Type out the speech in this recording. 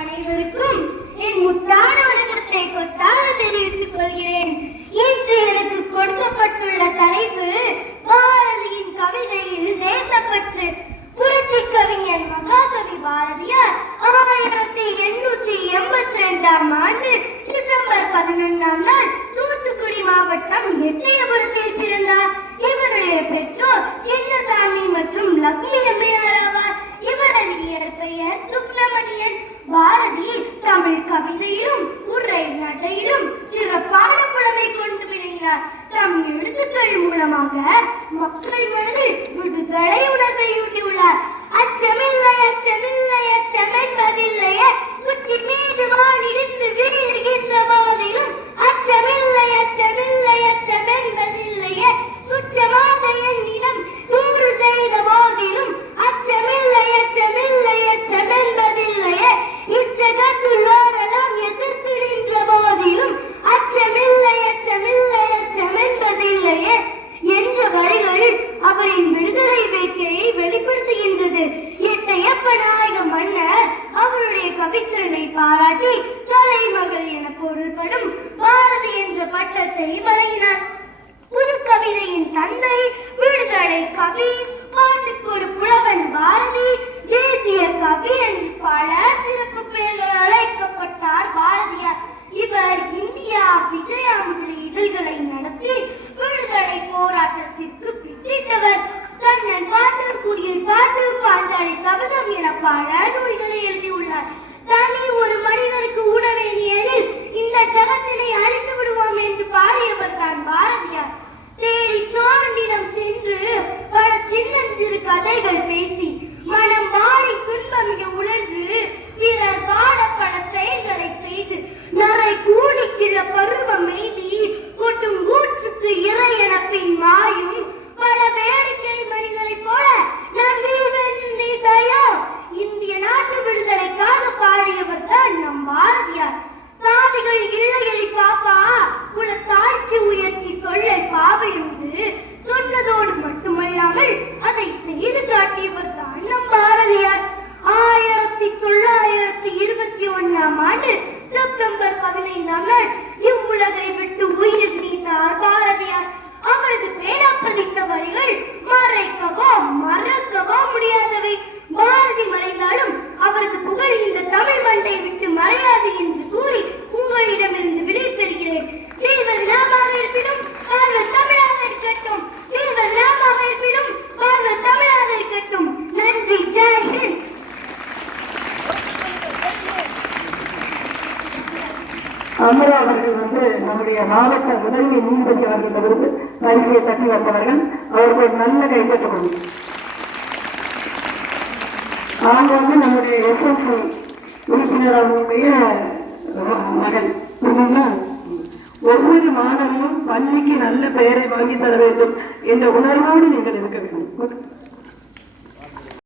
அனைவருக்கும் என் முத்தான வணக்கத்தை கொத்தாக தெரிவித்துக் கொள்கிறேன். இன்று எனக்கு கொடுக்கப்பட்டுள்ள தலைப்பு பாரதியின் கவிதையில் தேசப்பற்று. புரட்சி கவிஞர் மகாகவி பாரதியார் 1882ஆம் ஆண்டு டிசம்பர் 11ஆம் நாள் தூத்துக்குடி மாவட்டம் எட்டயபுரத்தில் பிறந்தார். இவருடைய பெற்றோர் சின்னசாமி மற்றும் லக்ஷ்மி அம்மையார் ஆவார். இவரது இயற்பெயர் சுப்ரமணியன். பாரதி தமிழ் கவிதையிலும் உரை நடையிலும் சிறப்பான புலமை கொண்டு விளங்கினார். தம் எழுத்துக்கள் மூலமாக மக்கள் மனதில் விடுதலை உணர்வை ஊட்டியுள்ளார். அச்சமில்லை அச்சமில்லை அச்சமென்பதில்லையே உச்சி மீது வானிடிந்து வீழ்கின்ற போதிலும் அச்சமில்லை அச்சமில்லை அச்சமென்பதில்லையே துச்சமாக என்னிடம் தூறு செய்த போதிலும் அச்சமில்லை அச்சமில்லை அச்சமென்பதில்லையே இச்சகத்துள்ளோரெல்லாம் எதிர்த்து நின்ற போதிலும் அச்சமில்லை அச்சமில்லை அச்சமென்பதில்லையே என்ற வரிகள் அவரின் விடுதலை வேட்கையை வெளிப்படுத்துகின்றது. எட்டயப்ப நாயக மன்னர் அவருடைய கவித்திறனை பாராட்டி தலைமகள் என பொருள்படும் பாரதி என்ற பட்டத்தை வழங்கினார். புது கவிதையின் தந்தை, விடுதலை கவி, பாட்டுக்கு ஒரு புலவன் பாரதி, தேசிய கவி என்று பல சிறப்பு பெயர்கள் அழைக்கப்பட்டார் பாரதியார். இவர் இந்தியா விஜயாஞ்சலி இதழ்களை நடத்தி விடுதலை போராட்டத்திற்கு பிடித்தவர். தன்னன் பாட்டுக்குரிய பாட்டு, பாண்டாளி கவதம் என பல நூல்களை எழுதியுள்ளார். தனி ஒரு மனிதனுக்கு உணவேண்டியதில் இந்த ஜகத்தினை அழித்து விடுவோம் என்று பாடியவர் தான் பாரதியார். தேடி சோழனிடம் சென்று பல சின்னஞ்சிறு கதைகள் பேசி மனம் மாறி துன்பமிக உணர்ந்து பிறர் பாட பல செயல்களை செய்து நரை கூடிக்கிற பருவம் எய்தி கொட்டும் கூற்றுக்கு இறை என பின் மாயும் பல வேடிக்கை மனிதரைப் போல நம் வீழ்வென்றிருந்தாயோ இந்திய நாட்டு விடுதலைக்காக பாடியவர் தான் நம் பாரதியார். சாதிகள் இல்லையை பாப்பா குல தாழ்ச்சி உயர்ச்சி கொள்ளை பாவை என்று சொன்னதோடு மட்டுமல்லாமல் அதை செய்து காட்டியவர் தான் நம் பாரதியார். 1921ஆம் ஆண்டு செப்டம்பர் 15ஆம் நாள் இவ்வுலகை விட்டு உயிர் நீத்தார் பாரதியார். அவரது பேராப்பதித்த வரிகள் மறைக்கவோ மறக்கவோ முடியாதவை. பாரதி மறைந்தாலும் அவரது புகழ் இந்த தமிழ் மண்ணை விட்டு மறையாது என்று கூறி உங்களிடமிருந்து விடை பெறுகிறேன். செய்வது நாமாக இருப்பினும் பார்வர் தமிழாக இருக்கட்டும். செய்வது நாமாக இருப்பினும் பார்வர் தமிழாக இருக்கட்டும். நன்றி. ஜெயஹிந்த். அமரா அவர்கள் நம்முடைய மாவட்ட முதன்மை நீதிபதி அவர்களிடமிருந்து பரிசையை தட்டி வந்தவர்கள். அவர்கள் ஒரு நல்ல கைப்பற்றப்படும். அவங்க நம்முடைய எஸ்எஸ்சி உறுப்பினர் அவர்களுடைய மகன். ஒவ்வொரு மாணவனும் பள்ளிக்கு நல்ல பெயரை வாங்கி தர வேண்டும் என்ற உணர்வோடு நீங்கள் இருக்க வேண்டும்.